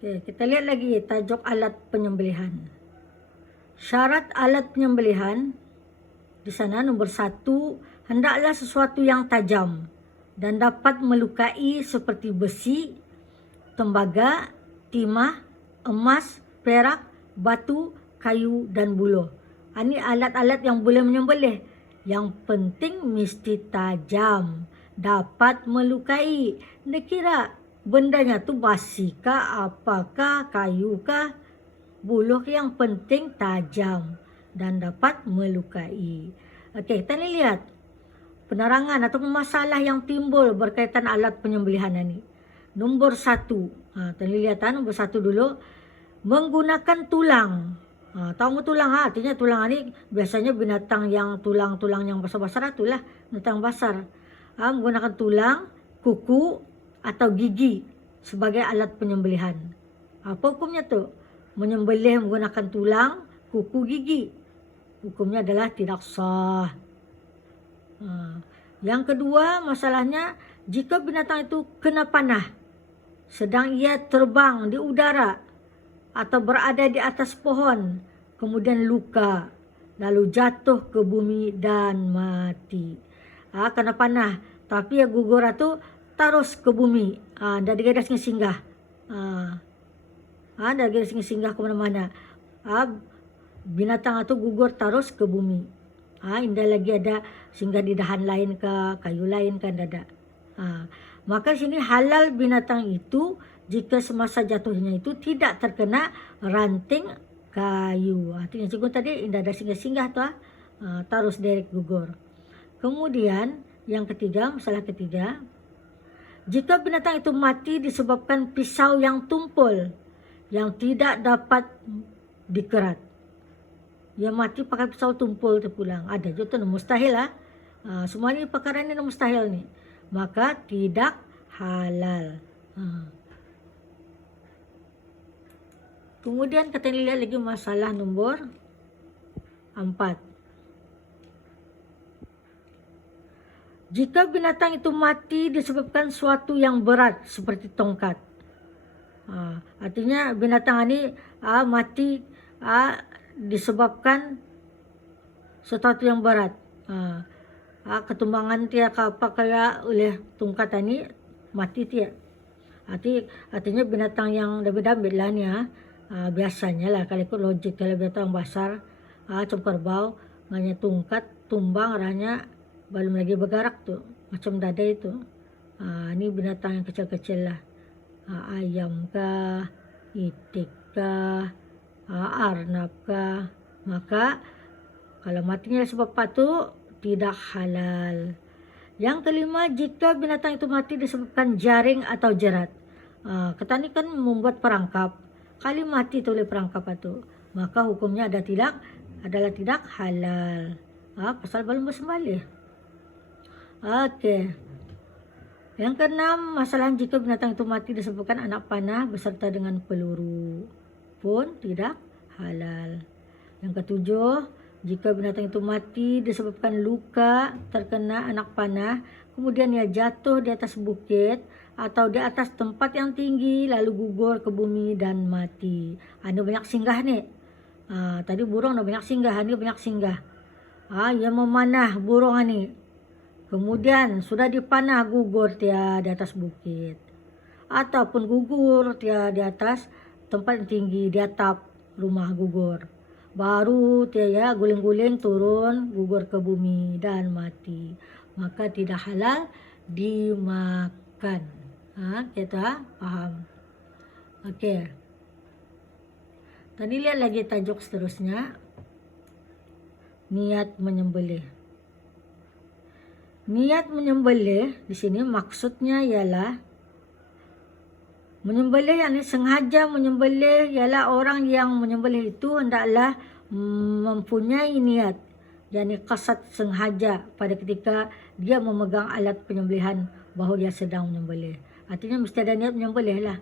Oke, kita lihat lagi tajuk alat penyembelihan. Syarat alat penyembelihan di sana nomor 1, hendaklah sesuatu yang tajam dan dapat melukai seperti besi, tembaga, timah, emas, perak, batu, kayu dan buluh. Ini alat-alat yang boleh menyembelih. Yang penting mesti tajam, dapat melukai. Dia kira bendanya tu basi kah, apakah, kayu kah, buluh, yang penting tajam dan dapat melukai. Okey, kita ni lihat penerangan atau masalah yang timbul berkaitan alat penyembelihan ini. Nombor 1, kita lihat nombor 1 dulu, menggunakan tulang. Tahu tulang, artinya tulang ini biasanya binatang yang tulang-tulang yang besar-besar itulah binatang besar. Menggunakan tulang, kuku atau gigi sebagai alat penyembelihan. Apa hukumnya tu? Menyembelih menggunakan tulang, kuku, gigi. Hukumnya adalah tidak sah. Yang kedua, masalahnya jika binatang itu kena panah sedang ia terbang di udara atau berada di atas pohon, kemudian luka, lalu jatuh ke bumi dan mati. Kena panah, tapi ya gugur itu terus ke bumi. Dari gadas singgah. Dari gadas singgah ke mana-mana. Binatang itu gugur terus ke bumi. Indah lagi ada singgah di dahan lain ke, kayu lain kan ada. Maka sini halal binatang itu jika semasa jatuhnya itu tidak terkena ranting kayu. Artinya cikgu tadi indah ada singgah-singgah tu terus direct gugur. Kemudian yang ketiga, masalah ketiga, jika binatang itu mati disebabkan pisau yang tumpul yang tidak dapat dikerat. Dia mati pakai pisau tumpul terpulang. Ada juga tu mustahil semua ni perkara ni mustahil ni. Maka tidak halal. Kemudian kita lihat lagi masalah nombor 4. Jika binatang itu mati disebabkan suatu yang berat seperti tongkat. Artinya binatang ini mati disebabkan sesuatu yang berat. Ketumbangan dia apa kaya oleh tongkat ini mati dia. Artinya binatang yang lebih-lebih lah ni biasanya lah kalau ikut logik, kalau binatang besar macam kerbau nganya tongkat tumbang arahnya belum lagi bergerak tu macam dada itu. Ini binatang yang kecil-kecil lah, ayam kah, itik kah, arnab kah. Maka kalau matinya sebab itu tidak halal. Yang kelima, jika binatang itu mati disebabkan jaring atau jerat. Kita ni kan membuat perangkap. Kali mati oleh perangkap itu, maka hukumnya adalah tidak halal. Pasal belum bersembelih. Okey. Yang keenam, masalah jika binatang itu mati disebabkan anak panah beserta dengan peluru pun tidak halal. Yang ketujuh, jika binatang itu mati disebabkan luka terkena anak panah, kemudian ia jatuh di atas bukit atau di atas tempat yang tinggi lalu gugur ke bumi dan mati. Ada banyak singgah ni. Tadi burung ada banyak singgah, ini banyak singgah. Ia memanah burung ni. Kemudian sudah dipanah gugur dia di atas bukit. Ataupun gugur dia di atas tempat yang tinggi, di atap rumah gugur. Baru dia guling-guling turun, gugur ke bumi dan mati. Maka tidak halal dimakan. Kita faham. Okey. Tadi lihat lagi tajuk seterusnya. Niat menyembelih. Niat menyembelih di sini maksudnya ialah menyembelih yang sengaja menyembelih ialah orang yang menyembelih itu hendaklah mempunyai niat, yakni qasad sengaja pada ketika dia memegang alat penyembelihan bahawa dia sedang menyembelih. Artinya mesti ada niat menyembelih lah.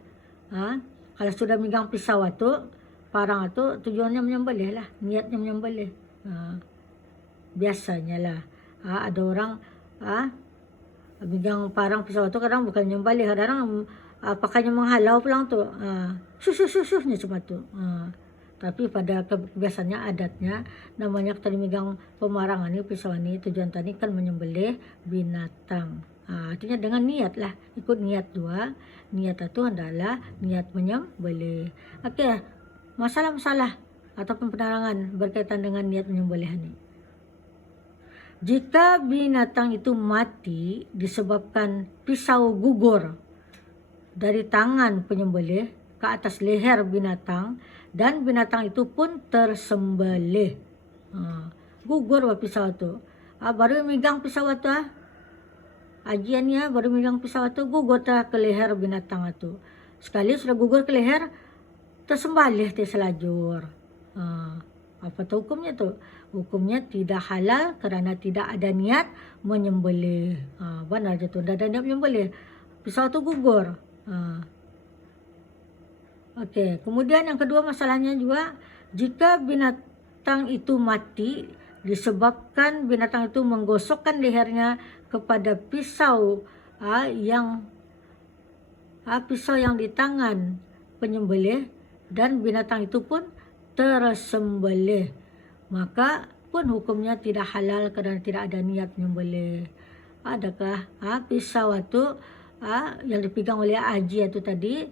Kalau sudah megang pisau itu, parang itu tujuannya menyembelih lah, niatnya menyembelih. Biasanya lah ada orang megang parang pisau itu kadang bukan menyembelih, kadang pakainya menghalau pulang tuh, susuhnya cuma tuh. Tapi pada kebiasaannya, adatnya, namanya tadi megang pemarangan ini, pisau ini, tujuan tadi kan menyembelih binatang. Artinya dengan niat lah, ikut niat dua. Niat itu adalah niat menyembelih. Oke, masalah-masalah ataupun penerangan berkaitan dengan niat menyembelih ini. Jika binatang itu mati disebabkan pisau gugur dari tangan penyembelih ke atas leher binatang, dan binatang itu pun tersembelih, gugur pisau itu, baru megang pisau itu, ajiannya baru megang pisau itu, gugur ke leher binatang itu. Sekali sudah gugur ke leher, tersembelih selajur. Apa tuh hukumnya tuh? Hukumnya tidak halal karena tidak ada niat menyembelih. Benar aja tuh, tidak ada niat menyembelih, pisau itu gugur. Oke, kemudian yang kedua masalahnya juga, jika binatang itu mati disebabkan binatang itu menggosokkan lehernya kepada pisau yang di tangan penyembelih, dan binatang itu pun tersembelih, maka pun hukumnya tidak halal karena tidak ada niat menyembelih. Adakah pisau itu yang dipegang oleh Aji itu tadi,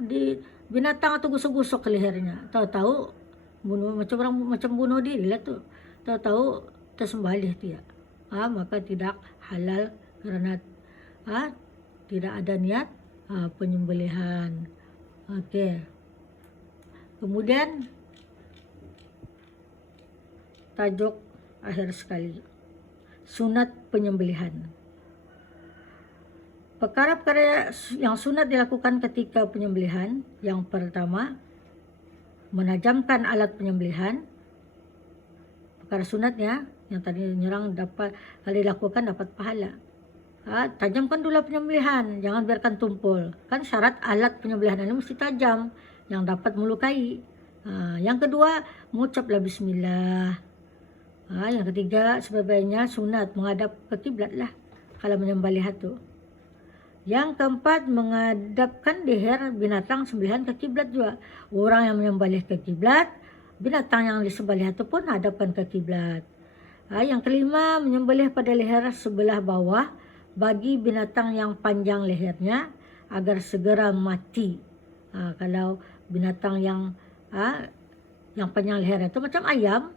di binatang atau gosok-gosok ke lehernya, tahu-tahu bunuh macam bunuh diri lah tuh, tahu-tahu tersembelih dia, maka tidak halal karena tidak ada niat penyembelihan. Oke. Kemudian tajuk akhir sekali, sunat penyembelihan. Perkara-perkara yang sunat dilakukan ketika penyembelihan. Yang pertama, menajamkan alat penyembelihan. Perkara sunatnya yang tadi nyerang dapat, kalau dilakukan dapat pahala. Tajamkan dulu penyembelihan, jangan biarkan tumpul. Kan syarat alat penyembelihan ini mesti tajam, yang dapat melukai. Yang kedua, mengucaplah bismillah. Yang ketiga, sebaiknya sunat menghadap ke kiblat lah kalau menyembelih itu. Yang keempat, menghadapkan leher binatang sembelihan ke kiblat juga. Orang yang menyembelih ke kiblat, binatang yang disembelih itu pun hadapkan ke kiblat. Yang kelima, menyembelih pada leher sebelah bawah bagi binatang yang panjang lehernya agar segera mati. Kalau binatang yang panjang leher itu macam ayam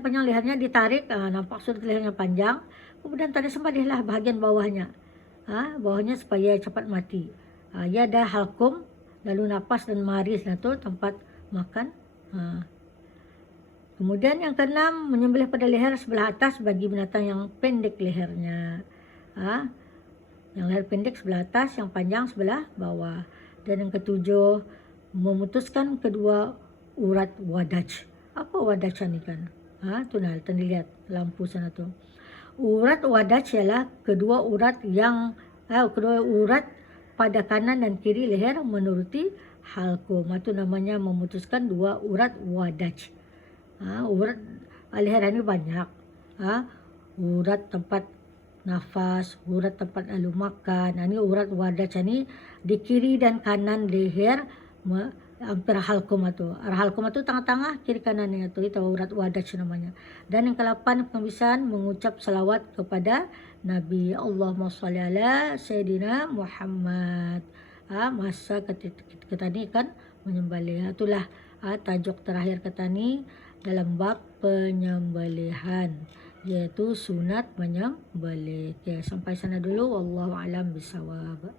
panjang lehernya ditarik, nampak sudah lehernya panjang, kemudian tadi sembelihlah bahagian bawahnya. Bawahnya supaya cepat mati. Ya ada halkum, lalu napas dan maris itu tempat makan. Kemudian yang keenam, menyembelih pada leher sebelah atas bagi binatang yang pendek lehernya. Yang leher pendek sebelah atas, yang panjang sebelah bawah. Dan yang ketujuh, memutuskan kedua urat wadaj. Apa wadaj ini kan? Tuh nah, lihat lampu sana tuh. Urat wadaj ialah kedua urat pada kanan dan kiri leher menuruti halkum. Itu namanya memutuskan dua urat wadaj. Urat leher ini banyak. Urat tempat nafas, urat tempat lalu makan. Ini urat wadaj ini di kiri dan kanan leher hampir halkum itu. Halkum itu tengah-tengah, kiri kanannya itu urat wadaj namanya. Dan yang ke-8, pembisan mengucap salawat kepada Nabi. Allahumma sholli ala Sayyidina Muhammad. Masa kita ini kan menyembelih. Itulah tajuk terakhir kita ini dalam bab penyembelihan, yaitu sunat menyembelih. Sampai sana dulu. Wallahu a'lam bishawab.